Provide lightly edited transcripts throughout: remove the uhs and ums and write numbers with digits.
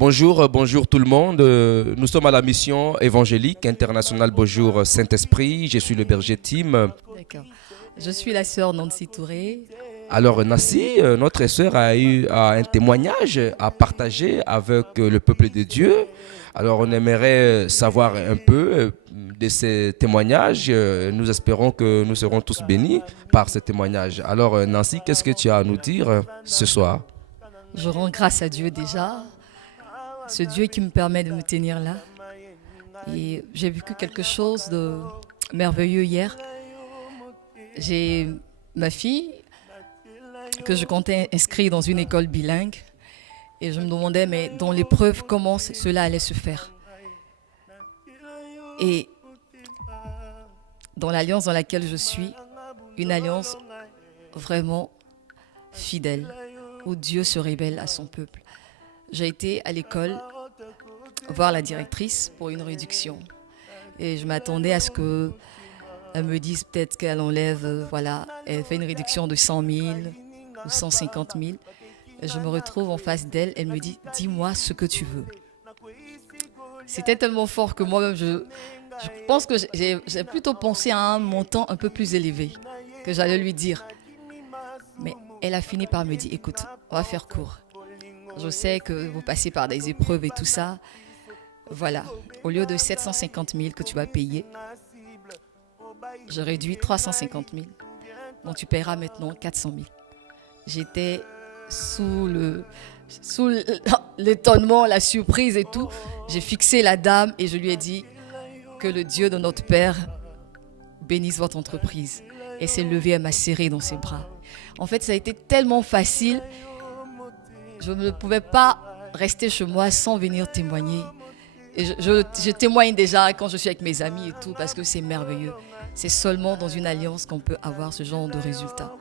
Bonjour tout le monde. Nous sommes à la mission évangélique internationale Bonjour Saint-Esprit. Je suis le berger Tim. D'accord. Je suis la sœur Nancy Touré. Alors Nassi, notre sœur a eu un témoignage à partager avec le peuple de Dieu. Alors on aimerait savoir un peu de ces témoignages. Nous espérons que nous serons tous bénis par ces témoignages. Alors Nancy, qu'est-ce que tu as à nous dire ce soir? Je rends grâce à Dieu déjà, ce Dieu qui me permet de me tenir là. Et j'ai vécu quelque chose de merveilleux hier. J'ai ma fille que je comptais inscrire dans une école bilingue. Et je me demandais, mais dans l'épreuve, comment cela allait se faire. Et dans l'alliance dans laquelle je suis, une alliance vraiment fidèle, où Dieu se révèle à son peuple. J'ai été à l'école voir la directrice pour une réduction. Et je m'attendais à ce qu'elle me dise peut-être qu'elle enlève, elle fait une réduction de 100 000 ou 150 000. Et je me retrouve en face d'elle, elle me dit « Dis-moi ce que tu veux ». C'était tellement fort que moi-même, je pense que j'ai plutôt pensé à un montant un peu plus élevé que j'allais lui dire. Mais elle a fini par me dire, écoute, on va faire court. Je sais que vous passez par des épreuves et tout ça. Voilà, au lieu de 750 000 que tu vas payer, je réduis 350 000. Donc tu paieras maintenant 400 000. J'étais sous l'étonnement, la surprise et tout. J'ai fixé la dame et je lui ai dit que le Dieu de notre Père bénisse votre entreprise. Elle s'est levée, elle m'a serré dans ses bras. En fait, ça a été tellement facile. Je ne pouvais pas rester chez moi sans venir témoigner. Et je témoigne déjà quand je suis avec mes amis et tout parce que c'est merveilleux. C'est seulement dans une alliance qu'on peut avoir ce genre de résultats.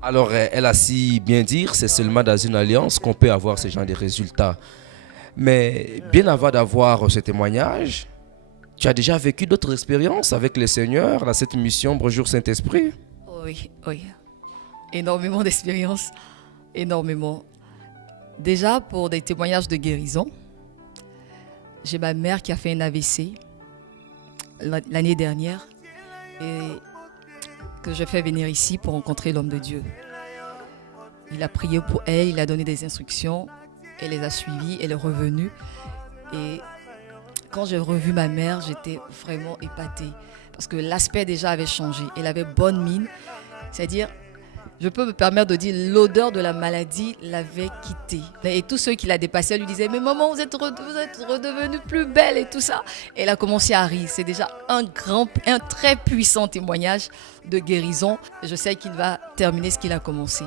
Alors, elle a si bien dire, c'est seulement dans une alliance qu'on peut avoir ce genre de résultats. Mais bien avant d'avoir ce témoignage, tu as déjà vécu d'autres expériences avec le Seigneur dans cette mission Bonjour Saint-Esprit? Oui. Énormément d'expériences, énormément. Déjà, pour des témoignages de guérison, j'ai ma mère qui a fait un AVC l'année dernière et que je fais venir ici pour rencontrer l'homme de Dieu. Il a prié pour elle, il a donné des instructions, elle les a suivies, elle est revenue. Et quand j'ai revu ma mère, j'étais vraiment épatée parce que l'aspect déjà avait changé. Elle avait bonne mine, c'est-à-dire, je peux me permettre de dire, l'odeur de la maladie l'avait quittée. Et tous ceux qui la dépassaient lui disaient, mais maman, vous êtes redevenue plus belle et tout ça. Et elle a commencé à rire. C'est déjà un très puissant témoignage de guérison. Je sais qu'il va terminer ce qu'il a commencé.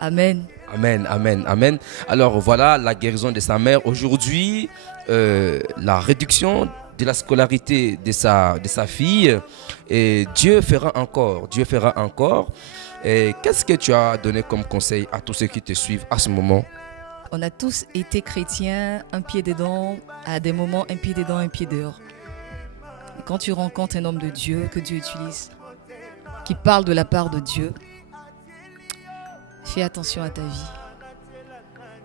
Amen. Amen. Alors voilà la guérison de sa mère. Aujourd'hui, la réduction de la scolarité de sa fille. Et Dieu fera encore. Et qu'est-ce que tu as donné comme conseil à tous ceux qui te suivent à ce moment? On a tous été chrétiens, un pied dedans, à des moments un pied dedans, un pied dehors. Et quand tu rencontres un homme de Dieu, que Dieu utilise, qui parle de la part de Dieu, fais attention à ta vie.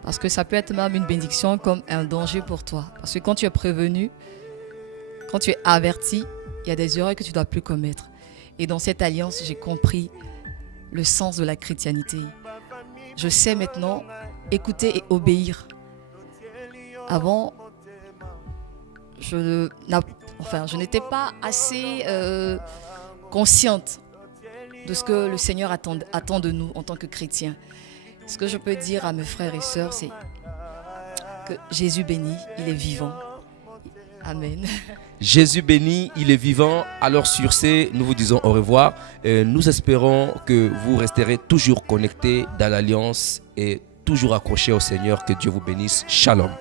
Parce que ça peut être même une bénédiction comme un danger pour toi. Parce que quand tu es prévenu, quand tu es averti, il y a des erreurs que tu ne dois plus commettre. Et dans cette alliance, j'ai compris le sens de la chrétienté. Je sais maintenant écouter et obéir. Avant, je n'étais pas assez consciente de ce que le Seigneur attend de nous en tant que chrétiens. Ce que je peux dire à mes frères et sœurs, c'est que Jésus béni, il est vivant. Amen. Jésus béni, il est vivant. Alors sur ce, nous vous disons au revoir. Nous espérons que vous resterez toujours connectés dans l'Alliance et toujours accrochés au Seigneur. Que Dieu vous bénisse. Shalom.